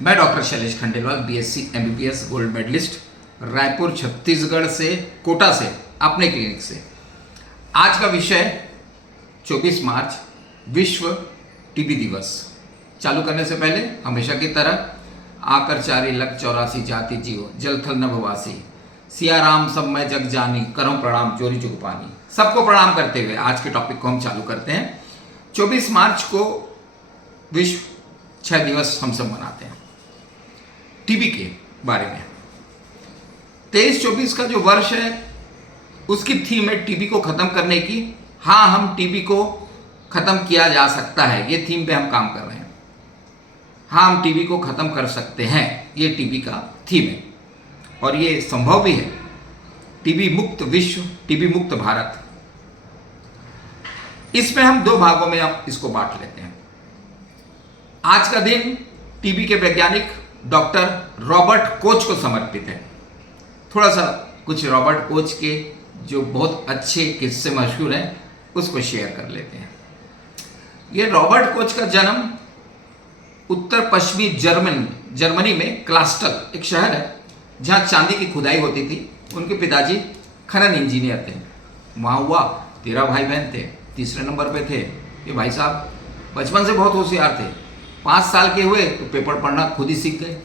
मैं doctor Shailesh Khandelwal, BSc MBBS gold medalist, Raipur Chhattisgarh से, कोटा से, अपने क्लिनिक से। आज का विषय 24 मार्च विश्व टीबी दिवस। चालू करने से पहले हमेशा की तरह आकर चारि लख 84 जाति जीव, जलथल नभवासी, सियाराम सब मैं जग जानी, करो प्रणाम चोरी चुग पानी। सबको प्रणाम करते हुए आज के टॉपिक को हम चालू करते हैं। 24 मार्च को विश्व क्षय दिवस हम सब मनाते हैं। टीबी के बारे में 23-24 का जो वर्ष है उसकी थीम है टीबी को खत्म करने की। हाँ, हम टीबी को खत्म किया जा सकता है, ये थीम पे हम काम कर रहे हैं। हाँ, हम टीबी को खत्म कर सकते हैं, ये टीबी का थीम है और ये संभव भी है। टीबी मुक्त विश्व, टीबी मुक्त भारत। इसमें हम दो भागों में अब इसको बांट लेते हैं। आज का दिन टीबी के वैज्ञानिक डॉक्टर रॉबर्ट कोच को समर्पित है। थोड़ा सा कुछ रॉबर्ट कोच के जो बहुत अच्छे किस्से मशहूर हैं उसको शेयर कर लेते हैं। ये रॉबर्ट कोच का जन्म उत्तर पश्चिमी जर्मनी में क्लास्टल एक शहर है जहाँ चांदी की खुदाई होती थी। उनके पिताजी खनन इंजीनियर थे। वहाँ हुआ 13 भाई बहन थे, तीसरे नंबर पे थे ये भाई साहब। बचपन से बहुत होशियार थे। 5 साल के हुए तो पेपर पढ़ना खुद ही सीख गए।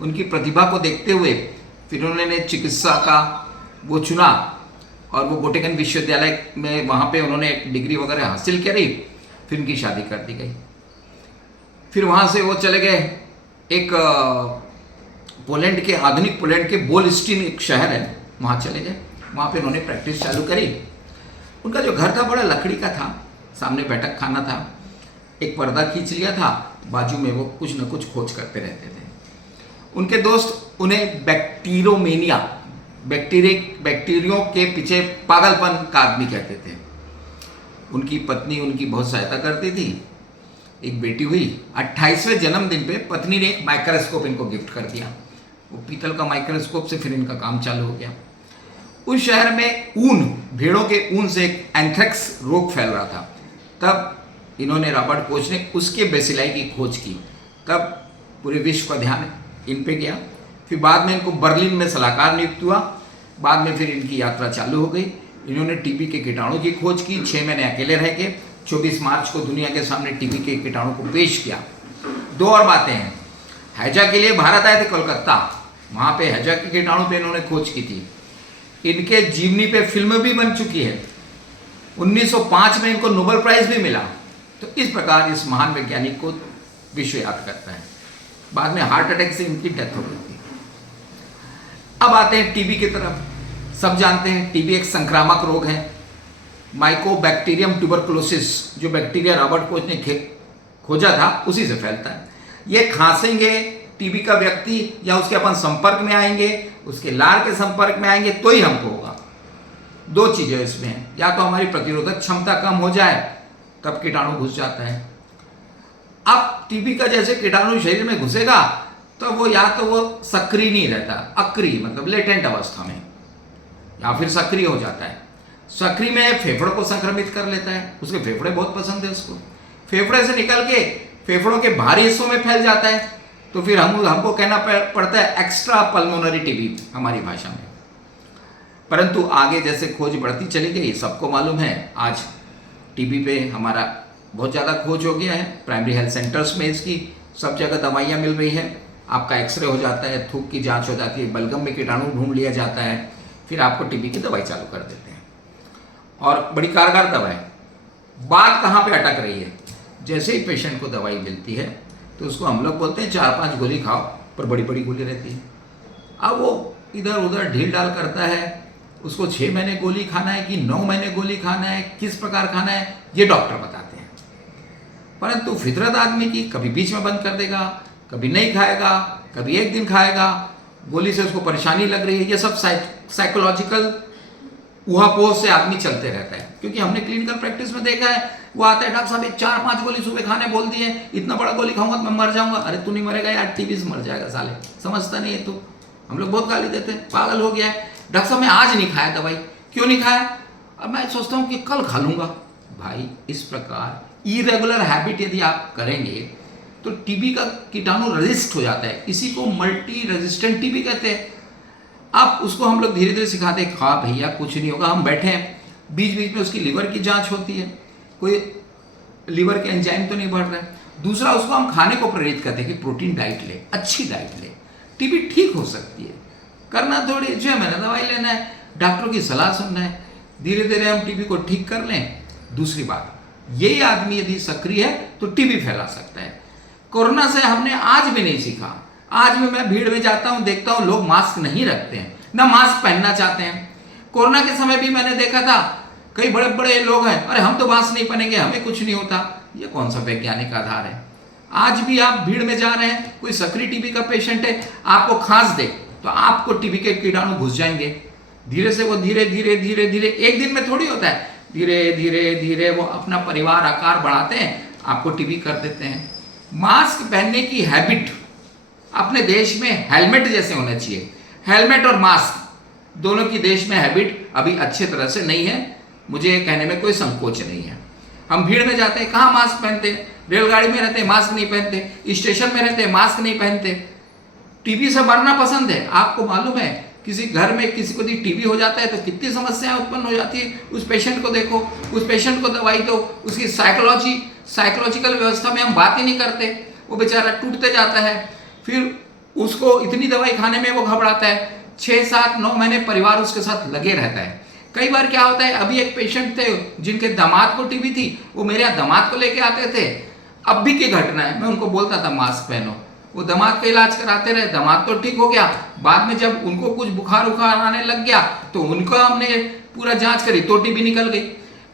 उनकी प्रतिभा को देखते हुए फिर उन्होंने चिकित्सा का वो चुना और वो गोटेगन विश्वविद्यालय में वहाँ पे उन्होंने एक डिग्री वगैरह हासिल करी। फिर उनकी शादी कर दी गई। फिर वहाँ से वो चले गए एक पोलैंड के, आधुनिक पोलैंड के बोलस्टीन एक शहर है, वहाँ चले गए। वहाँ पे उन्होंने प्रैक्टिस चालू करी। उनका जो घर था बड़ा लकड़ी का था, सामने बैठक खाना था, एक पर्दा खींच लिया था, बाजू में वो कुछ न कुछ खोज करते रहते थे। उनके दोस्त उन्हें बैक्टीरोमेनिया, बैक्टीरियों के पीछे पागलपन का आदमी कहते थे। उनकी पत्नी उनकी बहुत सहायता करती थी। एक बेटी हुई। 28वें जन्मदिन पे पत्नी ने एक माइक्रोस्कोप इनको गिफ्ट कर दिया। वो पीतल का माइक्रोस्कोप से फिर इनका काम चालू हो गया। उस शहर में ऊन, भेड़ों के ऊन से एक एंथ्रेक्स रोग फैल रहा था। तब इन्होंने, रॉबर्ट कोच ने उसके बेसिलाई की खोज की। तब पूरे विश्व का ध्यान इन पे गया। फिर बाद में इनको बर्लिन में सलाहकार नियुक्त हुआ। बाद में फिर इनकी यात्रा चालू हो गई। इन्होंने टीबी के कीटाणु की खोज की। 6 महीने अकेले रह के 24 मार्च को दुनिया के सामने टीबी के कीटाणु को पेश किया। 2 और बातें हैं। हैजा के लिए भारत आए थे, कोलकाता, वहाँ पे हैजा के कीटाणु पे इन्होंने खोज की थी। इनके जीवनी पे फिल्म भी बन चुकी है। 1905 में इनको नोबेल प्राइज भी मिला। तो इस प्रकार इस महान वैज्ञानिक को विश्व याद करता है। बाद में हार्ट अटैक से इनकी डेथ हो गई थी। अब आते हैं टीबी की तरफ। सब जानते हैं टीबी एक संक्रामक रोग है। माइकोबैक्टीरियम ट्यूबरकुलोसिस, जो बैक्टीरिया रॉबर्ट कोच ने खोजा था, उसी से फैलता है। ये खांसेंगे टीबी का व्यक्ति या उसके अपन संपर्क में आएंगे, उसके लार के संपर्क में आएंगे तो ही हमको होगा। 2 चीजें इसमें हैं। या तो हमारी प्रतिरोधक क्षमता कम हो जाए, तब कीटाणु घुस जाता है। अब टीबी का जैसे कीटाणु शरीर में घुसेगा तो वो या तो वो सक्रिय नहीं रहता, अक्रिय मतलब लेटेंट अवस्था में, या फिर सक्रिय हो जाता है। सक्रिय में फेफड़ों को संक्रमित कर लेता है। उसके फेफड़े बहुत पसंद है उसको। फेफड़े से निकल के फेफड़ों के भारी हिस्सों में फैल जाता है। तो फिर हमको कहना पड़ता है एक्स्ट्रा पल्मोनरी टीबी हमारी भाषा में। परंतु आगे जैसे खोज बढ़ती चली गई, सबको मालूम है आज टीबी पे हमारा बहुत ज़्यादा खोज हो गया है। प्राइमरी हेल्थ सेंटर्स में इसकी सब जगह दवाइयाँ मिल रही है। आपका एक्सरे हो जाता है, थूक की जांच हो जाती है, बलगम में कीटाणु ढूंढ लिया जाता है, फिर आपको टीबी की दवाई चालू कर देते हैं और बड़ी कारगर दवा है। बात कहाँ पे अटक रही है? जैसे ही पेशेंट को दवाई मिलती है तो उसको हम लोग बोलते हैं 4-5 गोली खाओ, पर बड़ी बड़ी गोली रहती है। अब वो इधर उधर ढील डाल करता है। उसको 6 महीने गोली खाना है कि 9 महीने गोली खाना है, किस प्रकार खाना है, ये डॉक्टर बताते हैं। परंतु फितरत आदमी की कभी बीच में बंद कर देगा, कभी नहीं खाएगा, कभी एक दिन खाएगा, गोली से उसको परेशानी लग रही है। ये सब साइकोलॉजिकल ऊहापोह से आदमी चलते रहता है। क्योंकि हमने क्लिनिकल प्रैक्टिस में देखा है, वो आता है, डॉक्टर साहब 4-5 गोली सुबह खाने बोल दिए, इतना बड़ा गोली खाऊंगा तो मैं मर जाऊंगा। अरे तू नहीं मरेगा यार, टीबी से मर जाएगा साले, समझता नहीं है तू। हम लोग बहुत गाली देते हैं, पागल हो गया है। डॉक्टर साहब मैं आज नहीं खाया दवाई। क्यों नहीं खाया? अब मैं सोचता हूँ कि कल खा लूंगा। भाई इस प्रकार इरेगुलर हैबिट यदि आप करेंगे तो टीबी का कीटाणु रेजिस्ट हो जाता है, इसी को मल्टी रेजिस्टेंट टीबी कहते हैं। अब उसको हम लोग धीरे धीरे सिखाते हैं, खा भैया कुछ नहीं होगा, हम बैठे हैं, बीच बीच में उसकी लिवर की जांच होती है, कोई लिवर के एंजाइम तो नहीं बढ़ रहा है। दूसरा, उसको हम खाने को प्रेरित करते हैं कि प्रोटीन डाइट ले, अच्छी डाइट ले, टीबी ठीक हो सकती है। करना थोड़ी 6 महीने दवाई लेना है, डॉक्टरों की सलाह सुनना है, धीरे धीरे हम टीबी को ठीक कर लें। दूसरी बात, ये आदमी यदि सक्रिय है तो टीबी फैला सकता है। कोरोना से हमने आज भी नहीं सीखा। आज भी मैं भीड़ में जाता हूं, देखता हूं लोग मास्क नहीं रखते हैं, ना मास्क पहनना चाहते हैं। कोरोना के समय भी मैंने देखा था कई बड़े बड़े लोग हैं, अरे हम तो मास्क नहीं पहनेंगे, हमें कुछ नहीं होता। ये कौन सा वैज्ञानिक आधार है? आज भी आप भीड़ में जा रहे हैं, कोई सक्रिय टीबी का पेशेंट है, आपको खांस दे तो आपको टीबी के कीटाणु घुस जाएंगे। धीरे से वो धीरे धीरे धीरे धीरे, एक दिन में थोड़ी होता है, धीरे धीरे धीरे वो अपना परिवार आकार बढ़ाते हैं, आपको टीबी कर देते हैं। मास्क पहनने की हैबिट अपने देश में हेलमेट जैसे होना चाहिए। हेलमेट और मास्क दोनों की देश में हैबिट अभी अच्छे तरह से नहीं है, मुझे कहने में कोई संकोच नहीं है। हम भीड़ में जाते हैं, कहाँ मास्क पहनते, रेलगाड़ी में रहते हैं मास्क नहीं पहनते, स्टेशन में रहते हैं मास्क नहीं पहनते। टीबी से मरना पसंद है। आपको मालूम है किसी घर में किसी को टीबी हो जाता है तो कितनी समस्याएं उत्पन्न हो जाती है। उस पेशेंट को देखो, उस पेशेंट को दवाई दो, उसकी साइकोलॉजिकल व्यवस्था में हम बात ही नहीं करते, वो बेचारा टूटते जाता है, फिर उसको इतनी दवाई खाने में वो घबराता है। 6, 7, 9 महीने परिवार उसके साथ लगे रहता है। कई बार क्या होता है, अभी एक पेशेंट थे जिनके दामाद को टीबी थी, वो मेरे यहाँ दामाद को लेके आते थे। अब भी की घटना है, मैं उनको बोलता था मास्क पहनो, वो दामाद का इलाज कराते रहे, दामाद तो ठीक हो गया। बाद में जब उनको कुछ बुखार उखार आने लग गया तो उनको हमने पूरा जांच करी तो टीबी निकल गई।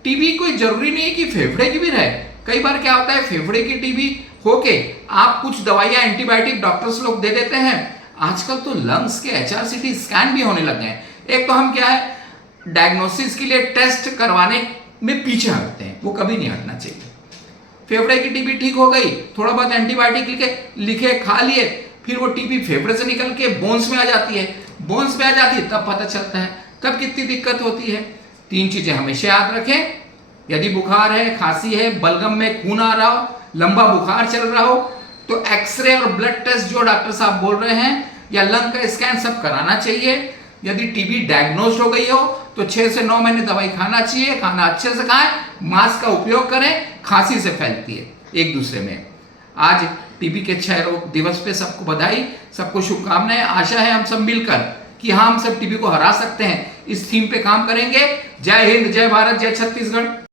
टीबी कोई जरूरी नहीं है कि फेफड़े की भी रहे। कई बार क्या होता है, फेफड़े की टीबी होके आप कुछ दवाइयां एंटीबायोटिक डॉक्टर्स लोग दे देते हैं। आजकल तो लंग्स के HRCT स्कैन भी होने लग गए हैं। एक तो हम क्या है, डायग्नोसिस के लिए टेस्ट करवाने में पीछे हटते हैं, वो कभी नहीं हटना चाहिए। फेफड़े की टीबी ठीक हो गई, थोड़ा बहुत एंटीबायोटिक लिखे खा लिए, फिर वो टीबी फेफड़े से निकल के बोन्स में आ जाती है। बोन्स में आ जाती है तब पता चलता है कब कितनी दिक्कत होती है। 3 चीजें हमेशा याद रखें, यदि बुखार है, खांसी है, बलगम में खून आ रहा हो, लंबा बुखार चल रहा हो तो एक्सरे और ब्लड टेस्ट जो डॉक्टर साहब बोल रहे हैं या लंग का स्कैन सब कराना चाहिए। यदि टीबी डायग्नोस्ड हो गई हो तो 6 से 9 महीने दवाई खाना चाहिए, खाना अच्छे से खाएं, मास्क का उपयोग करें, खांसी से फैलती है एक दूसरे में। आज टीबी के क्षय रोग दिवस पे सबको बधाई, सबको शुभकामनाएं। आशा है हम सब मिलकर कि हाँ हम सब टीबी को हरा सकते हैं। इस थीम पे काम करेंगे। जय हिंद, जय भारत, जय छत्तीसगढ़।